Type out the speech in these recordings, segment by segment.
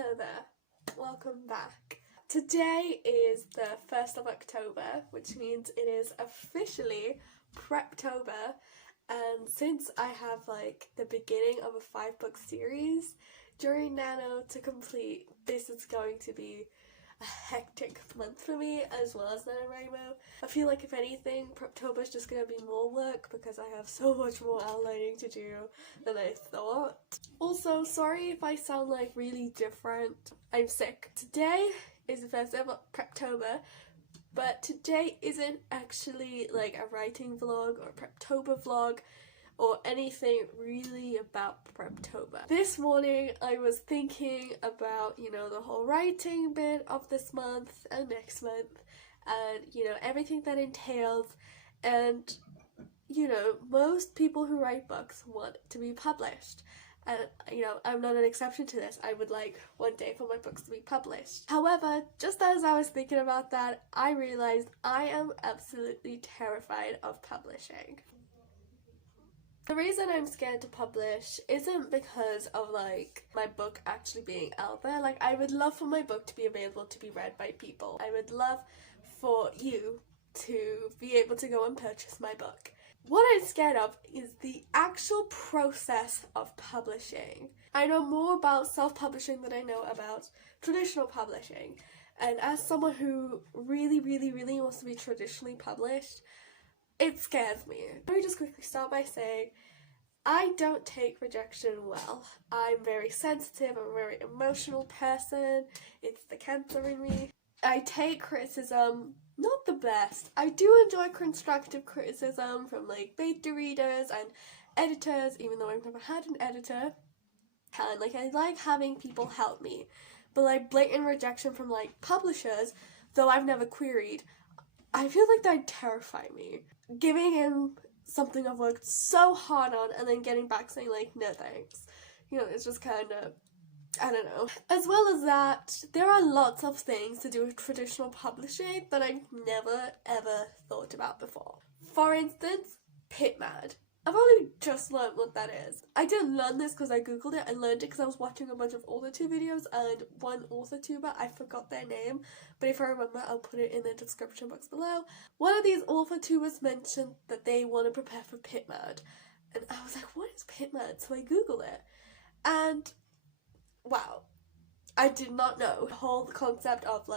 Hello there, welcome back. Today is the 1st of October, which means it is officially preptober, and since I have the beginning of a 5-book series during Nano to complete, this is going to be a hectic month for me, as well as NaNoWriMo. I feel like if anything, preptober is just going to be more work because I have so much more outlining to do than I thought. Also, sorry if I sound really different. I'm sick. Today is the 1st of preptober, but today isn't actually a writing vlog or a preptober vlog or anything really about preptober. This morning I was thinking about, the whole writing bit of this month and next month and, everything that entails, and, most people who write books want to be published. And, I'm not an exception to this. I would like one day for my books to be published. However, just as I was thinking about that, I realized I am absolutely terrified of publishing. The reason I'm scared to publish isn't because of my book actually being out there. I would love for my book to be available to be read by people. I would love for you to be able to go and purchase my book. What I'm scared of is the actual process of publishing. I know more about self-publishing than I know about traditional publishing. And as someone who really wants to be traditionally published, it scares me. Let me just quickly start by saying I don't take rejection well. I'm very sensitive, I'm a very emotional person. It's the Cancer in me. I take criticism not the best. I do enjoy constructive criticism from beta readers and editors, even though I've never had an editor. And I like having people help me. But blatant rejection from publishers, though I've never queried, I feel that terrify me. Giving in something I've worked so hard on and then getting back saying no thanks. It's just kind of, I don't know. As well as that, there are lots of things to do with traditional publishing that I've never ever thought about before. For instance, PitMad. I've only just learned what that is. I didn't learn this because I googled it. I learned it because I was watching a bunch of AuthorTube videos, and one AuthorTuber, I forgot their name, but if I remember I'll put it in the description box below. One of these AuthorTubers mentioned that they want to prepare for PitMad, and I was like, what is PitMad? So I googled it, and wow, I did not know the whole concept of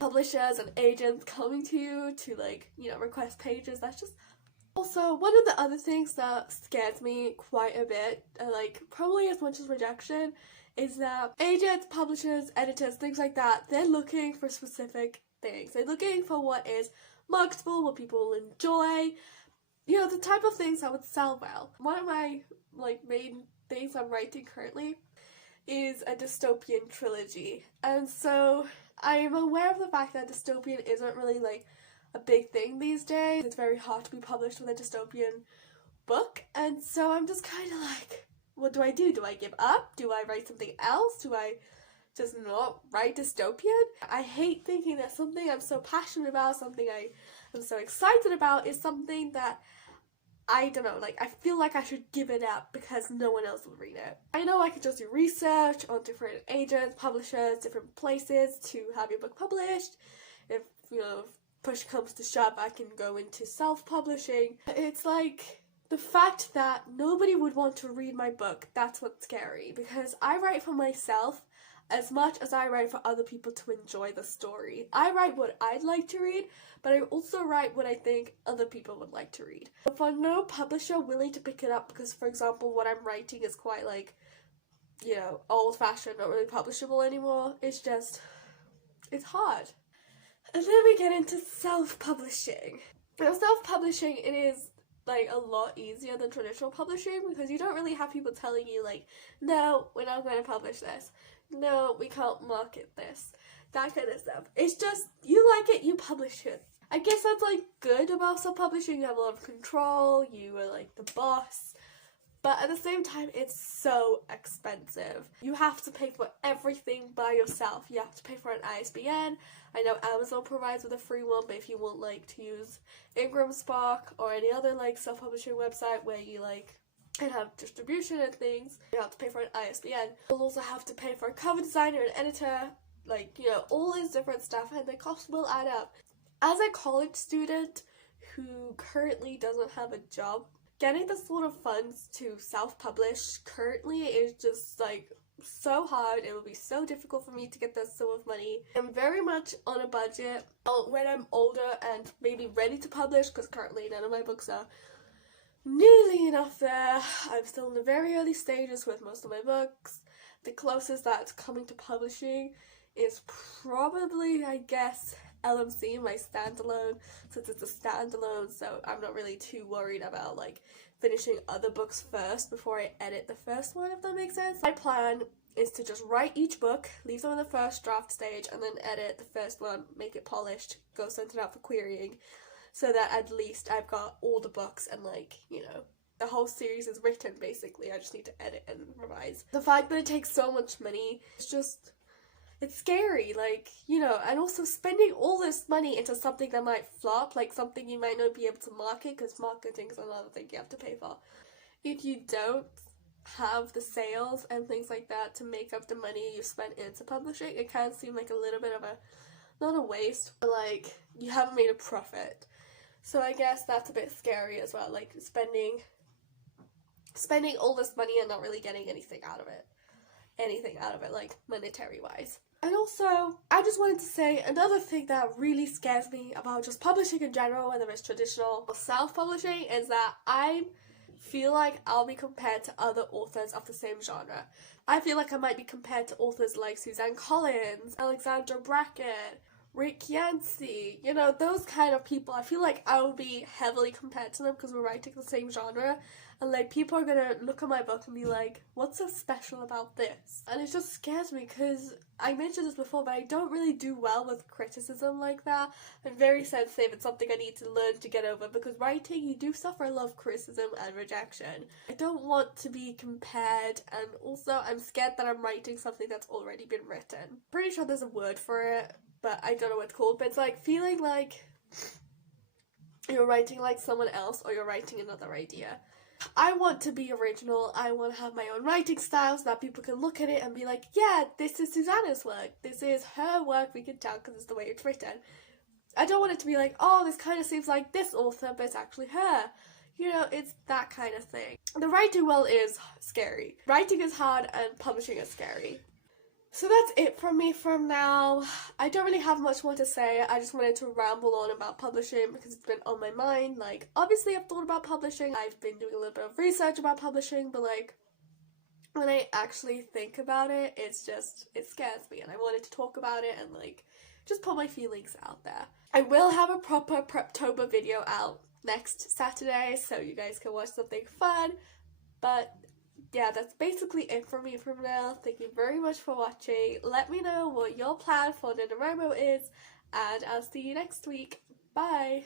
publishers and agents coming to you to request pages. That's just. Also, one of the other things that scares me quite a bit, probably as much as rejection, is that agents, publishers, editors, things like that, they're looking for specific things. They're looking for what is marketable, what people will enjoy, the type of things that would sell well. One of my main things I'm writing currently is a dystopian trilogy, and so I am aware of the fact that dystopian isn't really a big thing these days. It's very hard to be published with a dystopian book, and so I'm just kind of what do I do? Do I give up? Do I write something else? Do I just not write dystopian? I hate thinking that something I'm so passionate about, something I'm so excited about, is something that I don't know, I feel I should give it up because no one else will read it. I know I could just do research on different agents, publishers, different places to have your book published. If push comes to shove, I can go into self-publishing. It's the fact that nobody would want to read my book, that's what's scary, because I write for myself as much as I write for other people to enjoy the story. I write what I'd like to read, but I also write what I think other people would like to read. For no publisher willing to pick it up because, for example, what I'm writing is quite old-fashioned, not really publishable anymore, it's hard. And then we get into self-publishing. Now, self-publishing, it is a lot easier than traditional publishing because you don't really have people telling you no, we're not going to publish this. No, we can't market this. That kind of stuff. It's just, you like it, you publish it. I guess that's good about self-publishing. You have a lot of control, you are the boss. But at the same time, it's so expensive. You have to pay for everything by yourself. You have to pay for an ISBN. I know Amazon provides with a free one, but if you want to use Ingram Spark or any other self-publishing website where you and have distribution and things. You have to pay for an ISBN. You'll also have to pay for a cover designer, an editor, like, you know, all this different stuff, and the cost will add up. As a college student who currently doesn't have a job, getting the sort of funds to self-publish currently is just like so hard. It will be so difficult for me to get this sort of money. I'm very much on a budget. When I'm older and maybe ready to publish, because currently none of my books are nearly enough there. I'm still in the very early stages with most of my books. The closest that's coming to publishing is probably, I guess, LMC, my standalone, since it's a standalone, so I'm not really too worried about like finishing other books first before I edit the first one, if that makes sense. My plan is to just write each book, leave them in the first draft stage, and then edit the first one, make it polished, go send it out for querying, so that at least I've got all the books and, like, you know, the whole series is written basically. I just need to edit and revise. The fact that it takes so much money, it's scary, like, you know, and also spending all this money into something that might flop, like something you might not be able to market, because marketing is another thing you have to pay for. If you don't have the sales and things like that to make up the money you spent into publishing, it can seem like a little bit of a, not a waste, but like you haven't made a profit. So I guess that's a bit scary as well, like spending all this money and not really getting anything out of it, like monetary wise. And also, I just wanted to say another thing that really scares me about just publishing in general, whether it's traditional or self-publishing, is that I feel like I'll be compared to other authors of the same genre. I feel like I might be compared to authors like Suzanne Collins, Alexandra Brackett, Rick Yancey, you know, those kind of people. I feel like I will be heavily compared to them because we're writing the same genre, and like people are gonna look at my book and be like, what's so special about this? And it just scares me because I mentioned this before, but I don't really do well with criticism like that. I'm very sensitive. It's something I need to learn to get over, because writing, you do suffer a lot of criticism and rejection. I don't want to be compared, and also I'm scared that I'm writing something that's already been written. Pretty sure there's a word for it, but I don't know what it's called. But it's like feeling like you're writing like someone else, or you're writing another idea. I want to be original. I want to have my own writing style so that people can look at it and be like, yeah, this is Susanna's work. This is her work. We can tell because it's the way it's written. I don't want it to be like, oh, this kind of seems like this author, but it's actually her. You know, it's that kind of thing. The writing world is scary. Writing is hard and publishing is scary. So that's it from me from now. I don't really have much more to say. I just wanted to ramble on about publishing because it's been on my mind. Like, obviously I've thought about publishing. I've been doing a little bit of research about publishing, but like, when I actually think about it, it scares me, and I wanted to talk about it and like, just put my feelings out there. I will have a proper Preptober video out next Saturday, so you guys can watch something fun, but yeah, that's basically it for me from now. Thank you very much for watching. Let me know what your plan for NaNoWriMo is, and I'll see you next week. Bye!